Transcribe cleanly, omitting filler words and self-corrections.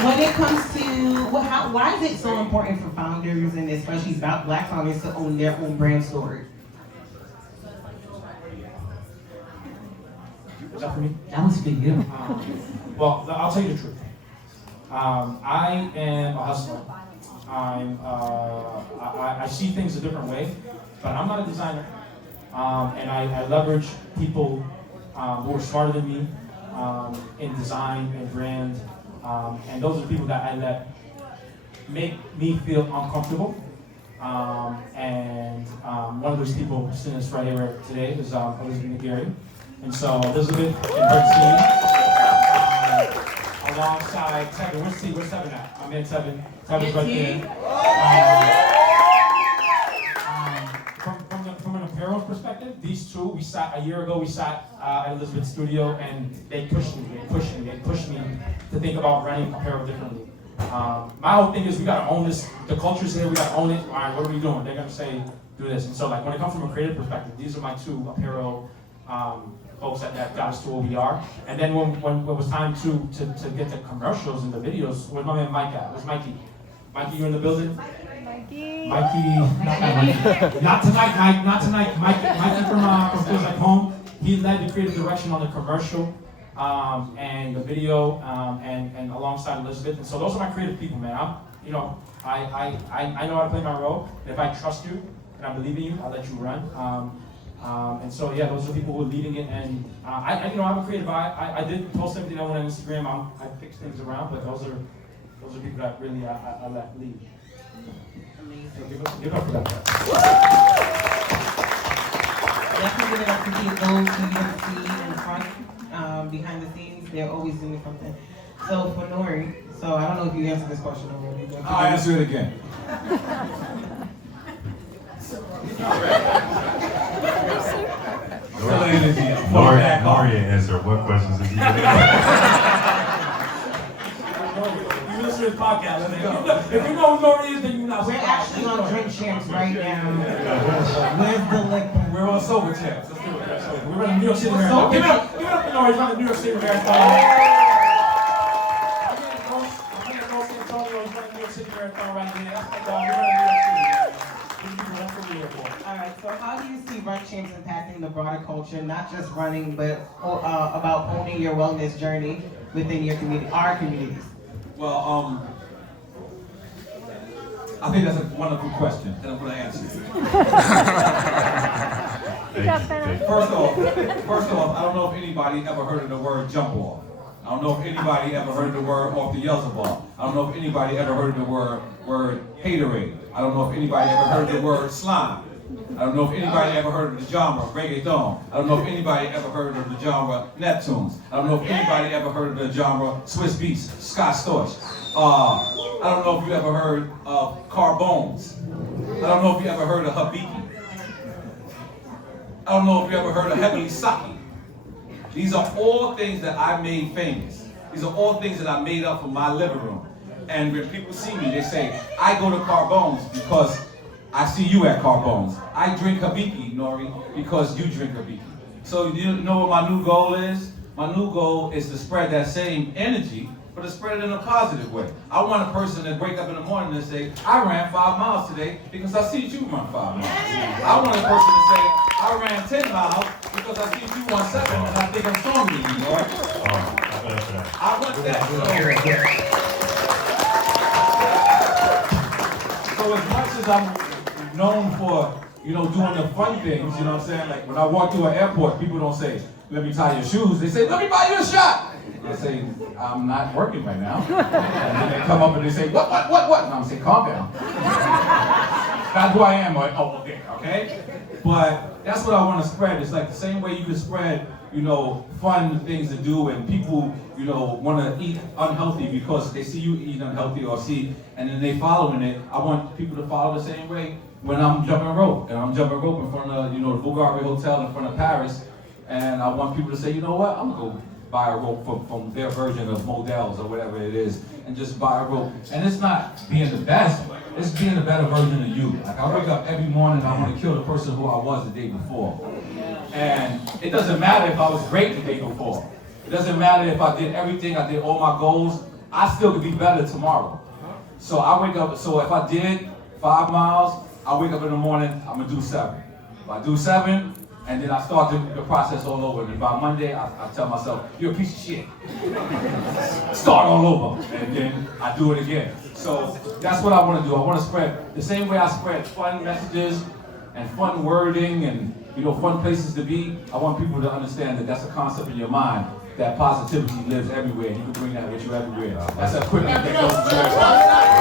When it comes to, why is it so important for founders and especially Black founders to own their own brand story? Was that for me? That was for you. Well, I'll tell you the truth. I am a hustler. I see things a different way, but I'm not a designer. And I leverage people who are smarter than me in design and brand. And those are the people that I let make me feel uncomfortable. And one of those people sitting us right here today is Elizabeth McGarry. And so Elizabeth and her team, alongside Tevin. Where's Tevin at? I'm in Tevin. Tevin's right there. From an apparel perspective, these two, we sat at Elizabeth's studio, and they pushed me to think about running apparel differently. My whole thing is we gotta own this. The culture's here, we gotta own it. All right, what are we doing? They're gonna say, do this. And so, like, when it comes from a creative perspective, these are my two apparel folks that got us to where we are. And then when it was time to get the commercials and the videos, where's my man Mike at? Where's Mikey? Mikey, you in the building? Mikey, not tonight, Mike. Not tonight. Mikey from Feels Like Home. He led the creative direction on the commercial and the video, and alongside Elizabeth. And so those are my creative people, man. I know how to play my role. And if I trust you and I believe in you, I'll let you run. And so yeah, those are the people who are leading it. And I have a creative eye. I did post everything I want on Instagram. I fix things around, but those are people that really I let lead. So give up for that. Definitely give it up to those who you don't see in front, behind the scenes. They're always doing something. So for Nore, so I don't know if you answered this question already. I'll answer it again. Nore answer. What questions did you get? You listen to this podcast, man. If you know who Nore is, then you're not. We're actually on Drink Champs right now. Where's the liquor? We're on Sober Champs. Let's do it. We're running New York City Marathon. Give it up for Nore. He's running New York City Marathon. I'm here to North San Antonio. He's running New York City Marathon right here. That's my dog. We're running New York City. That's what we're here for. All right, so how do you see Run Champs impacting the broader culture, not just running, but about owning your wellness journey within your community, our communities? Well, I think that's a wonderful question, and I'm going to answer it. First off, I don't know if anybody ever heard of the word jump off. I don't know if anybody ever heard of the word off the Yelzabal. I don't know if anybody ever heard of the word haterade. I don't know if anybody ever heard of the word slime. I don't know if anybody ever heard of the genre reggaeton. I don't know if anybody ever heard of the genre Neptunes. I don't know if anybody ever heard of the genre Swiss Beats, Scott Storch. I don't know if you ever heard of Carbones. I don't know if you ever heard of Habiki. I don't know if you ever heard of Heavenly Saki. These are all things that I made famous. These are all things that I made up from my living room. And when people see me, they say, I go to Carbones because I see you at Carbones. I drink Habiki, Nore, because you drink Habiki. So you know what my new goal is? My new goal is to spread that same energy, but to spread it in a positive way. I want a person to wake up in the morning and say, I ran 5 miles today because I see you run 5 miles. I want a person to say, I ran 10 miles because I see you run 7 and I think I'm stronger than you, Nore. I want that. So as much as I'm known for, doing the fun things, you know what I'm saying? Like when I walk through an airport, people don't say, let me tie your shoes. They say, let me buy you a shot. I say, I'm not working right now. And then they come up and they say, what? And I'm saying, calm down. That's who I am. Like, oh, okay? But that's what I want to spread. It's like the same way you can spread, fun things to do and people, want to eat unhealthy because they see you eat unhealthy and then they following it. I want people to follow the same way when I'm jumping rope. And I'm jumping rope in front of, the Bulgari Hotel in front of Paris. And I want people to say, you know what, I'm going to go buy a rope from their version of Models or whatever it is, and just buy a rope. And it's not being the best, it's being a better version of you. Like I wake up every morning and I want to kill the person who I was the day before. And it doesn't matter if I was great the day before. It doesn't matter if I did everything, I did all my goals. I still could be better tomorrow. So I wake up, so if I did 5 miles, I wake up in the morning, I'm gonna do 7. If I do 7, and then I start the process all over. And by Monday, I tell myself, you're a piece of shit. Start all over, and then I do it again. So that's what I want to do. I want to spread, the same way I spread fun messages and fun wording and fun places to be. I want people to understand that that's a concept in your mind, that positivity lives everywhere. You can bring that with you everywhere. That's a equipment that goes with you.